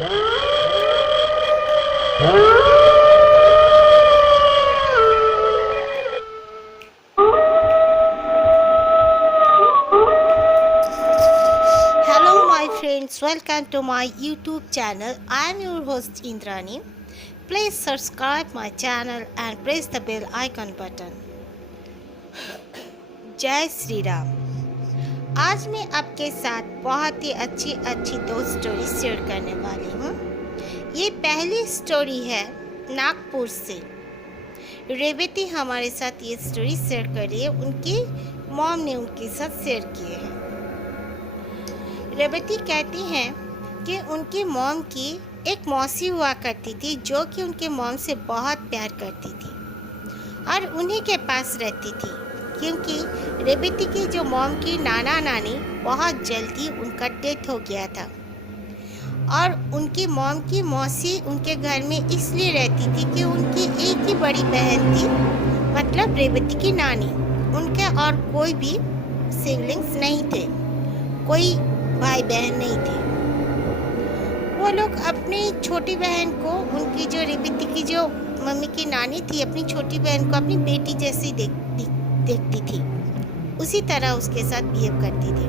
Hello, my friends. Welcome to my YouTube channel. I am your host Indrani. Please subscribe my channel and press the bell icon button. जय श्री राम। आज मैं आपके साथ बहुत ही अच्छी दो स्टोरी शेयर करने वाली हूँ। ये पहली स्टोरी है नागपुर से। रेवती हमारे साथ ये स्टोरी शेयर कर रही है, उनकी मॉम ने उनके साथ शेयर किए हैं। रेवती कहती हैं कि उनकी मॉम की एक मौसी हुआ करती थी जो कि उनके मॉम से बहुत प्यार करती थी और उन्हीं के पास रहती थी, क्योंकि रेवती की जो मॉम की नाना नानी बहुत जल्दी उनका डेथ हो गया था और उनकी मॉम की मौसी उनके घर में इसलिए रहती थी कि उनकी एक ही बड़ी बहन थी, मतलब रेवती की नानी। उनके और कोई भी सिबलिंग्स नहीं थे, कोई भाई बहन नहीं थे। वो लोग अपनी छोटी बहन को, उनकी जो रेवती की जो मम्मी की नानी थी, अपनी छोटी बहन को अपनी बेटी जैसी देखती थी, उसी तरह उसके साथ बिहेव करती थी।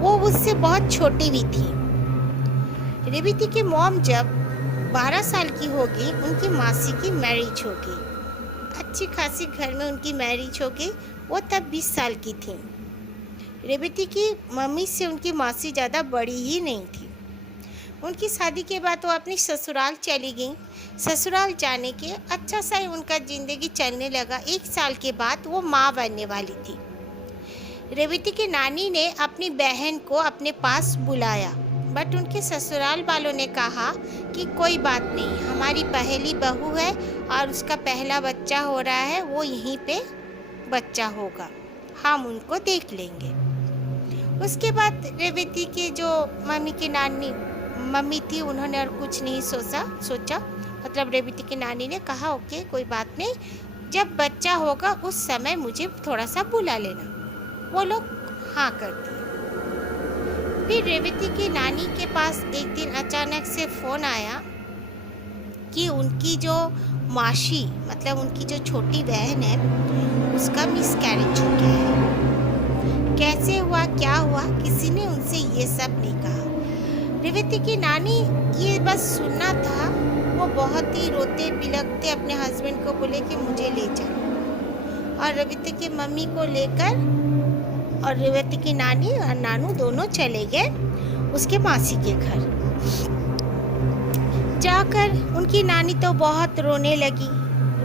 वो उससे बहुत छोटी भी थी। रेवती की मॉम जब 12 साल की होगी, उनकी मासी की मैरिज हो गई। अच्छी खासी घर में उनकी मैरिज हो गई। वो तब 20 साल की थी। रेवती की मम्मी से उनकी मासी ज़्यादा बड़ी ही नहीं थी। उनकी शादी के बाद वो अपनी ससुराल चली गई। ससुराल जाने के अच्छा सा ही उनका ज़िंदगी चलने लगा। 1 साल के बाद वो माँ बनने वाली थी। रेवती की नानी ने अपनी बहन को अपने पास बुलाया, बट उनके ससुराल वालों ने कहा कि कोई बात नहीं, हमारी पहली बहू है और उसका पहला बच्चा हो रहा है, वो यहीं पे बच्चा होगा, हम उनको देख लेंगे। उसके बाद रेवती की जो मम्मी थी, उन्होंने और कुछ नहीं सोचा। मतलब रेवती की नानी ने कहा ओके कोई बात नहीं, जब बच्चा होगा उस समय मुझे थोड़ा सा बुला लेना। वो लोग हाँ कर दिए। फिर रेवती की नानी के पास एक दिन अचानक से फ़ोन आया कि उनकी जो मासी, मतलब उनकी जो छोटी बहन है, उसका मिसकैरेज हो गया है। कैसे हुआ, क्या हुआ, किसी ने उनसे ये सब नहीं कहा। रेवती की नानी ये बस सुनना था। वो बहुत ही रोते बिलखते अपने हस्बैंड को बोले कि मुझे ले चलो, और रेवती की मम्मी को लेकर और रेवती की नानी और नानू दोनों चले गए उसके मासी के घर। जाकर उनकी नानी तो बहुत रोने लगी,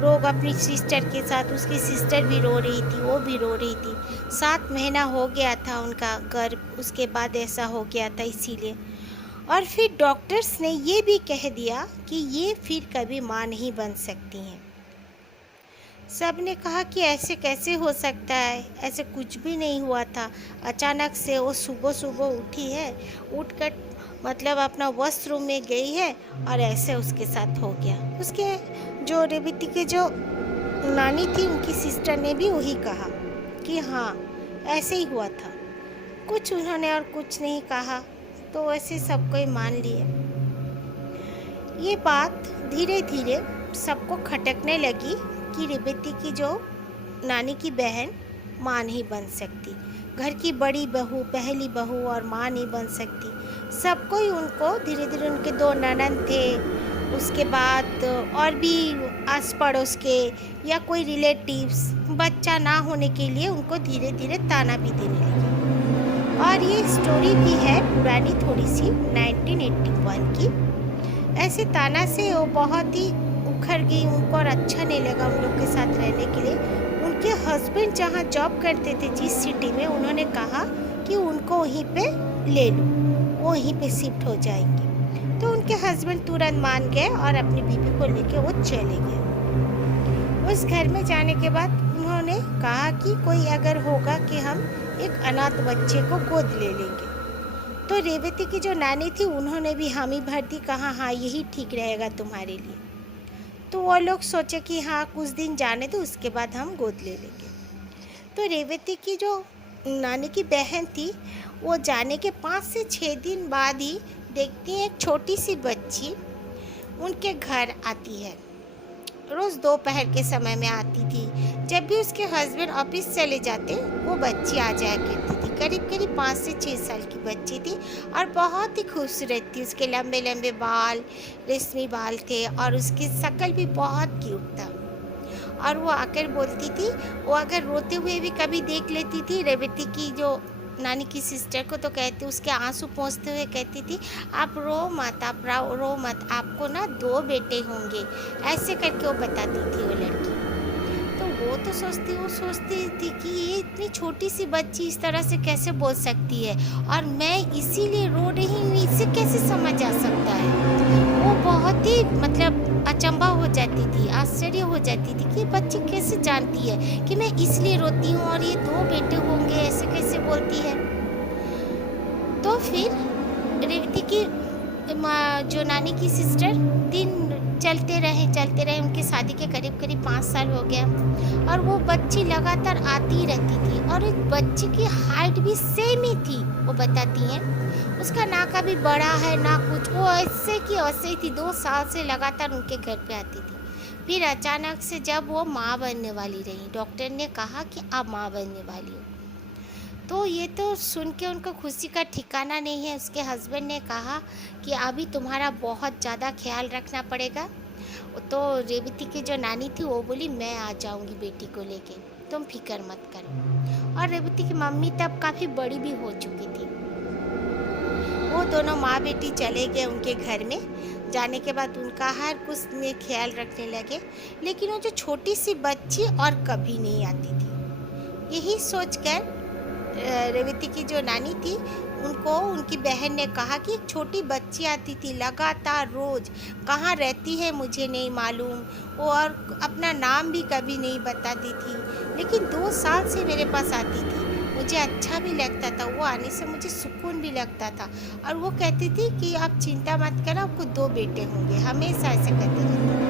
रोग अपनी सिस्टर के साथ। उसकी सिस्टर भी रो रही थी, वो भी रो रही थी। 7 महीना हो गया था उनका गर्भ, उसके बाद ऐसा हो गया था इसीलिए। और फिर डॉक्टर्स ने ये भी कह दिया कि ये फिर कभी माँ नहीं बन सकती हैं। सब ने कहा कि ऐसे कैसे हो सकता है, ऐसे कुछ भी नहीं हुआ था। अचानक से वो सुबह उठी है, उठकर मतलब अपना वॉशरूम में गई है और ऐसे उसके साथ हो गया। उसके जो रेवती के जो नानी थी, उनकी सिस्टर ने भी वही कहा कि हाँ ऐसे ही हुआ था। कुछ उन्होंने और कुछ नहीं कहा, तो ऐसे सब कोई मान लिए। ये बात धीरे धीरे सबको खटकने लगी कि रेवती की जो नानी की बहन माँ नहीं बन सकती, घर की बड़ी बहू, पहली बहू और माँ नहीं बन सकती। सब कोई उनको धीरे धीरे, उनके 2 ननद थे, उसके बाद और भी आस पड़ोस के या कोई रिलेटिव्स, बच्चा ना होने के लिए उनको धीरे धीरे ताना भी देने लगे। और ये स्टोरी भी है पुरानी थोड़ी सी, 1981 की। ऐसे ताना से वो बहुत ही उखड़ गई, उनको और अच्छा नहीं लगा उन लोग के साथ रहने के लिए। उनके हस्बैंड जहाँ जॉब करते थे, जिस सिटी में, उन्होंने कहा कि उनको वहीं पे ले लो, वो वहीं पे शिफ्ट हो जाएंगे। तो उनके हस्बैंड तुरंत मान गए और अपनी बीवी को लेके वो चले गए। उस घर में जाने के बाद उन्होंने कहा कि कोई अगर होगा कि हम एक अनाथ बच्चे को गोद ले लेंगे। तो रेवती की जो नानी थी, उन्होंने भी हामी भर दी, कहा हाँ यही ठीक रहेगा तुम्हारे लिए। तो वो लोग सोचे कि हाँ कुछ दिन जाने दो, उसके बाद हम गोद ले लेंगे। तो रेवती की जो नानी की बहन थी, वो जाने के 5 से 6 दिन बाद ही देखती हैं एक छोटी सी बच्ची उनके घर आती है। रोज़ दोपहर के समय में आती थी। जब भी उसके हस्बैंड ऑफिस चले जाते वो बच्ची आ जाया करती थी। करीब करीब 5 से 6 साल की बच्ची थी और बहुत ही खूबसूरत थी। उसके लंबे लंबे बाल, रेशमी बाल थे और उसकी शक्ल भी बहुत क्यूट था। और वो आकर बोलती थी, वो अगर रोते हुए भी कभी देख लेती थी रेवती की जो नानी की सिस्टर को, तो कहती, उसके आंसू पोंछते हुए कहती थी, आप रो मत, आप रो मत, आपको ना 2 बेटे होंगे, ऐसे करके वो बताती थी वो लड़की। तो वो सोचती थी कि ये इतनी छोटी सी बच्ची इस तरह से कैसे बोल सकती है और मैं इसीलिए रो रही हूँ, इसे कैसे समझ आ सकता है। वो बहुत ही मतलब अचंभा हो जाती थी, आश्चर्य हो जाती थी कि ये बच्ची कैसे जानती है कि मैं इसलिए रोती हूँ और ये 2 बेटे होंगे, ऐसे कैसे बोलती है। तो फिर रेवती की जो नानी की सिस्टर, दिन चलते रहे, उनकी शादी के करीब करीब 5 साल हो गया और वो बच्ची लगातार आती ही रहती थी और उस बच्ची की हाइट भी सेम ही थी। वो बताती हैं उसका ना कभी बड़ा है ना कुछ, वो ऐसे की वैसे ही थी। 2 साल से लगातार उनके घर पे आती थी। फिर अचानक से जब वो माँ बनने वाली रही, डॉक्टर ने कहा कि आप माँ बनने वाली हो। तो ये तो सुन के उनको खुशी का ठिकाना नहीं है। उसके हस्बैंड ने कहा कि अभी तुम्हारा बहुत ज़्यादा ख्याल रखना पड़ेगा। तो रेवती की जो नानी थी वो बोली, मैं आ जाऊंगी बेटी को लेके, तुम फिक्र मत करो। और रेवती की मम्मी तब काफ़ी बड़ी भी हो चुकी थी। वो दोनों माँ बेटी चले गए उनके घर में। जाने के बाद उनका हर कुछ ने ख्याल रखने लगे, लेकिन वो जो छोटी सी बच्ची और कभी नहीं आती थी। यही सोचकर रेवती की जो नानी थी उनको उनकी बहन ने कहा कि एक छोटी बच्ची आती थी लगातार रोज़, कहाँ रहती है मुझे नहीं मालूम, वो और अपना नाम भी कभी नहीं बताती थी, लेकिन 2 साल से मेरे पास आती थी। मुझे अच्छा भी लगता था, वो आने से मुझे सुकून भी लगता था। और वो कहती थी कि आप चिंता मत करो, आपको 2 बेटे होंगे, हमेशा ऐसे कहते रहती थी।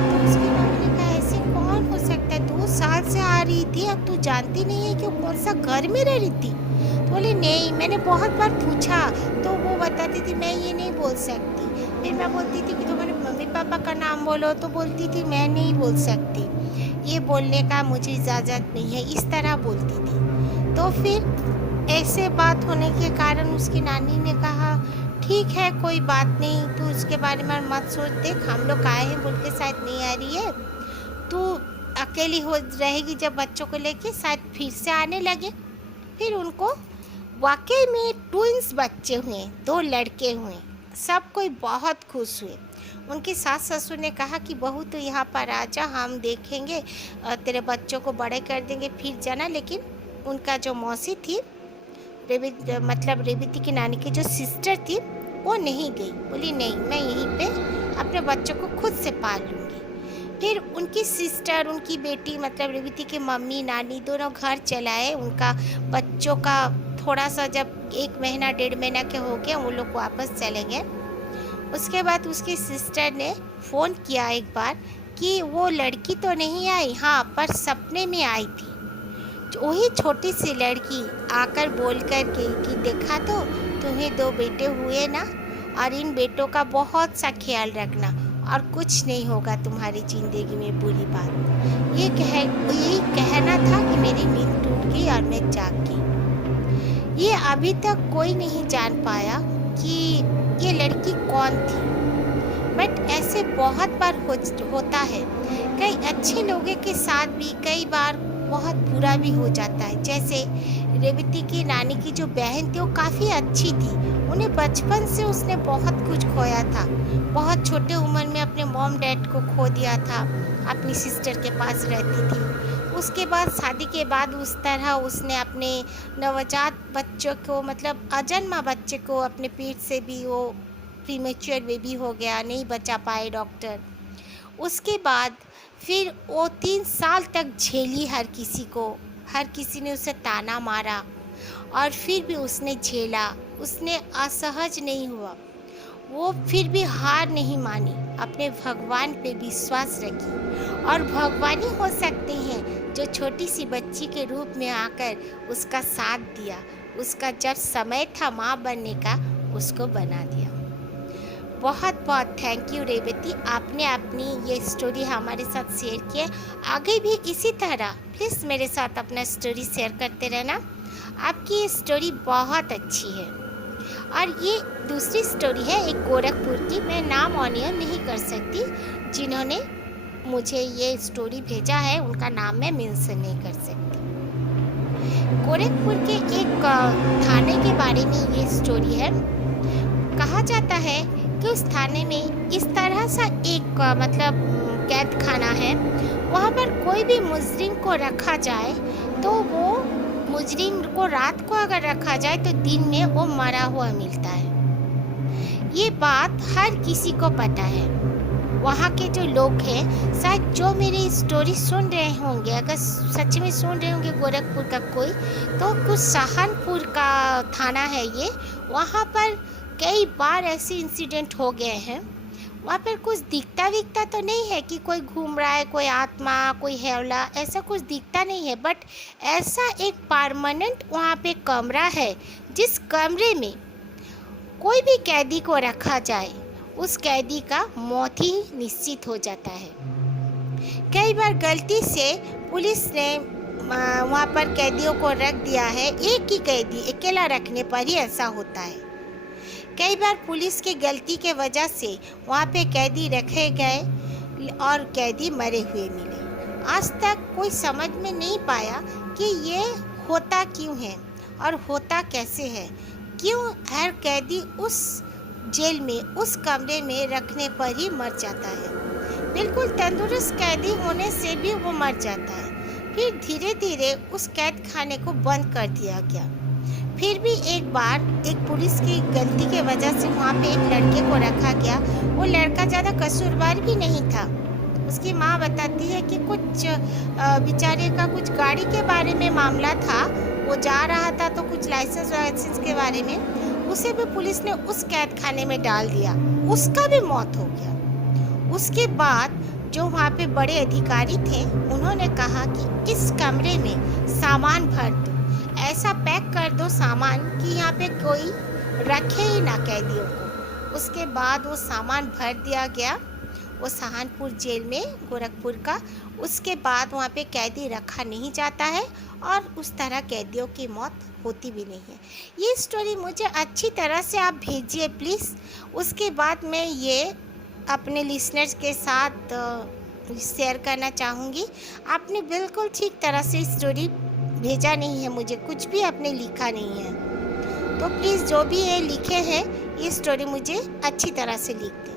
तो उसकी मम्मी ने कहा, ऐसे कौन हो सकता है, 2 साल से आ रही थी, अब तू जानती नहीं है कि वो कौन सा घर में रह रही थी। तो बोले नहीं, मैंने बहुत बार पूछा, तो वो बताती थी मैं ये नहीं बोल सकती। फिर मैं बोलती थी कि तुम्हारे मम्मी पापा का नाम बोलो, तो बोलती थी मैं नहीं बोल सकती, ये बोलने का मुझे इजाज़त नहीं है, इस तरह बोलती थी। तो फिर ऐसे बात होने के कारण उसकी नानी ने कहा, ठीक है कोई बात नहीं, तू उसके बारे में मत सोच, देख हम लोग आए हैं बोल के शायद नहीं आ रही है, तू अकेली हो रहेगी जब बच्चों को लेके शायद फिर से आने लगे। फिर उनको वाकई में ट्विंस बच्चे हुए, 2 लड़के हुए। सब कोई बहुत खुश हुए। उनकी सास ससुर ने कहा कि बहू तो यहाँ पर आ जा, हम देखेंगे, तेरे बच्चों को बड़े कर देंगे, फिर जाना। लेकिन उनका जो मौसी थी, रेवती की नानी की जो सिस्टर थी, वो नहीं गई। बोली नहीं, मैं यहीं पे अपने बच्चों को खुद से पाल लूँगी। फिर उनकी सिस्टर, उनकी बेटी मतलब रेवती की मम्मी नानी दोनों घर चलाए। उनका बच्चों का थोड़ा सा जब 1 महीना 1.5 महीना के हो गया, वो लोग वापस चले गए। उसके बाद उसकी सिस्टर ने फ़ोन किया एक बार कि वो लड़की तो नहीं आई, हाँ पर सपने में आई थी। वही छोटी सी लड़की आकर बोल कर के कि देखा तो तुम्हें 2 बेटे हुए ना, और इन बेटों का बहुत सा ख्याल रखना और कुछ नहीं होगा तुम्हारी ज़िंदगी में बुरी बात। यही कहना था कि मेरी नींद टूट गई और मैं जाग गई। ये अभी तक कोई नहीं जान पाया कि ये लड़की कौन थी, बट ऐसे बहुत बार होता है। कई अच्छे लोगों के साथ भी कई बार बहुत बुरा भी हो जाता है। जैसे रेवती की नानी की जो बहन थी वो काफ़ी अच्छी थी, उन्हें बचपन से उसने बहुत कुछ खोया था। बहुत छोटे उम्र में अपने मॉम डैड को खो दिया था, अपनी सिस्टर के पास रहती थी। उसके बाद शादी के बाद उस तरह उसने अपने नवजात बच्चों को मतलब अजन्मा बच्चे को अपने पेट से भी वो प्रीमेच्योर बेबी हो गया, नहीं बचा पाए डॉक्टर। उसके बाद फिर वो 3 साल तक झेली हर किसी ने उसे ताना मारा और फिर भी उसने झेला, उसने असहज नहीं हुआ। वो फिर भी हार नहीं मानी, अपने भगवान पे विश्वास रखी और भगवान ही हो सकते हैं जो छोटी सी बच्ची के रूप में आकर उसका साथ दिया। उसका जब समय था माँ बनने का, उसको बना दिया। बहुत बहुत थैंक यू रेवती, आपने अपनी ये स्टोरी हमारे साथ शेयर किया। आगे भी इसी तरह प्लीज़ मेरे साथ अपना स्टोरी शेयर करते रहना। आपकी ये स्टोरी बहुत अच्छी है। और ये दूसरी स्टोरी है एक गोरखपुर की, मैं नाम ऑनियर नहीं कर सकती, जिन्होंने मुझे ये स्टोरी भेजा है उनका नाम मैं मेंशन नहीं कर सकती। गोरखपुर के एक थाने के बारे में ये स्टोरी है। कहा जाता है कि उस थाने में इस तरह सा एक कैद खाना है, वहाँ पर कोई भी मुजरिम को रखा जाए तो वो मुजरिम को रात को अगर रखा जाए तो दिन में वो मरा हुआ मिलता है। ये बात हर किसी को पता है। वहाँ के जो लोग हैं, शायद जो मेरी स्टोरी सुन रहे होंगे, अगर सच में सुन रहे होंगे गोरखपुर का कोई, तो कुछ सहारनपुर का थाना है ये, वहाँ पर कई बार ऐसे इंसिडेंट हो गए हैं। वहाँ पर कुछ दिखता तो नहीं है कि कोई घूम रहा है, कोई आत्मा, कोई हैवला, ऐसा कुछ दिखता नहीं है। बट ऐसा एक परमानेंट वहाँ पे कमरा है, जिस कमरे में कोई भी कैदी को रखा जाए उस कैदी का मौत ही निश्चित हो जाता है। कई बार गलती से पुलिस ने वहाँ पर कैदियों को रख दिया है, एक ही कैदी अकेला रखने पर ही ऐसा होता है। कई बार पुलिस की गलती के वजह से वहाँ पे कैदी रखे गए और कैदी मरे हुए मिले। आज तक कोई समझ में नहीं पाया कि ये होता क्यों है और होता कैसे है, क्यों हर कैदी उस जेल में, उस कमरे में रखने पर ही मर जाता है। बिल्कुल तंदुरुस्त कैदी होने से भी वो मर जाता है। फिर धीरे धीरे उस कैद खाने को बंद कर दिया गया। फिर भी एक बार एक पुलिस की गलती के वजह से वहाँ पे एक लड़के को रखा गया। वो लड़का ज़्यादा कसूरवार भी नहीं था। उसकी माँ बताती है कि कुछ बेचारे का कुछ गाड़ी के बारे में मामला था, वो जा रहा था तो कुछ लाइसेंस के बारे में, उसे भी पुलिस ने उस कैद खाने में डाल दिया, उसका भी मौत हो गया। उसके बाद जो वहाँ पे बड़े अधिकारी थे, उन्होंने कहा कि इस कमरे में सामान भर दो, ऐसा पैक कर दो सामान कि यहाँ पे कोई रखे ही ना कैदियों को। उसके बाद वो सामान भर दिया गया वो सहारनपुर जेल में, गोरखपुर का। उसके बाद वहाँ पे कैदी रखा नहीं जाता है और उस तरह कैदियों की मौत होती भी नहीं है। ये स्टोरी मुझे अच्छी तरह से आप भेजिए प्लीज़। उसके बाद मैं ये अपने लिसनर्स के साथ शेयर करना चाहूँगी। आपने बिल्कुल ठीक तरह से स्टोरी भेजा नहीं है, मुझे कुछ भी आपने लिखा नहीं है, तो प्लीज़ जो भी ये लिखे हैं ये स्टोरी मुझे अच्छी तरह से लिख दें।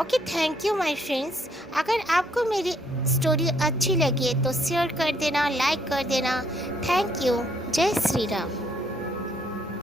Okay, thank you my friends. अगर आपको मेरी स्टोरी अच्छी लगी तो शेयर कर देना, लाइक कर देना। Thank you. जय श्री राम।